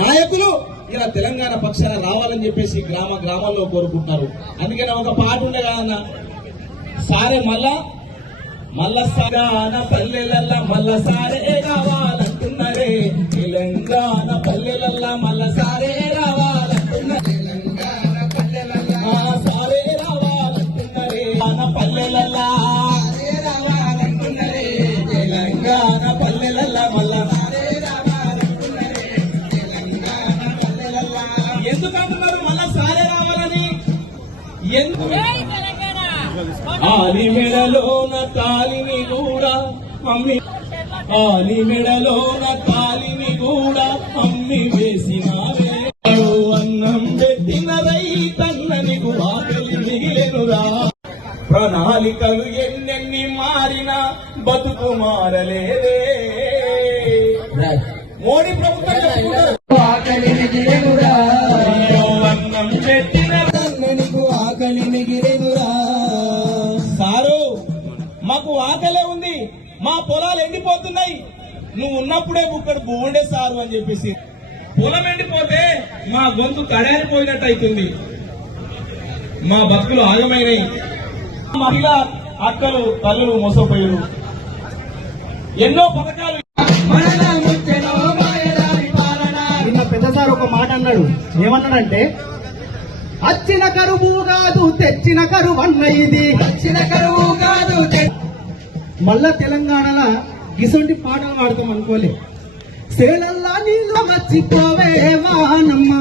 నాయకులు ఇలా తెలంగాణ పక్షాన రావాలని చెప్పేసి గ్రామాల్లో కోరుకుంటున్నారు. అందుకని ఒక పాట ఉండే కదన్న, సారే మల్ల సాగాన పల్లెలల్లా మల్ల సారే రావాలంటున్నారే, తెలంగాణ పల్లెలల్లా మల్ల సారే రావాలంటున్నారే, సారే రావాలంటున్నారే, పల్లెలల్లా రావాలంటున్నారే, తెలంగాణ పల్లెలల్లా మల్ల సారే రావాలంటున్నారే, తెలంగాణ పల్లెలల్లా. ఎందుకంటున్నారు మళ్ళా సారే రావాలని? ఆలి మెడలోన తాలిని కూడా మమ్మీ, ఆలి మెడలోన తాలిని కూడా మమ్మీ వేసినావే, అన్నం పెట్టిన రైతన్నని ఆకలి మిగిలెనురా, ప్రణాళికలు ఎన్నెన్ని మారినా బతుకు మారలేదే. మోడీ ప్రభుత్వం ఆకలి మిగిలెనురా, అన్నం పెట్టిన ఆకలి మిగిలెనురా. సారు మాకు ఆకలే ఉంది, మా పొలాలు ఎండిపోతున్నాయి, నువ్వు ఉన్నప్పుడే ఇక్కడ బోండే సారు అని చెప్పేసి. పొలం ఎండిపోతే మా గొంతు కడారిపోయినట్టు అవుతుంది, మా బతుకులు ఆగమైనవి. మహిళా అక్కలు తల్లులు మోసపోయారు. ఎన్నో పథకాలు. నిన్న పెద్ద సార్ ఒక మాట అన్నాడు, ఏమన్నాడంటే వచ్చిన కరువు కాదు తెచ్చిన కరువు అన్న, ఇది వచ్చిన కరువు కాదు. మళ్ళా తెలంగాణలో గిసొంటి పాటలు పాడతాం అనుకోలే. సేలల్లా నీళ్ళు మర్చిపోవే వానమ్మా,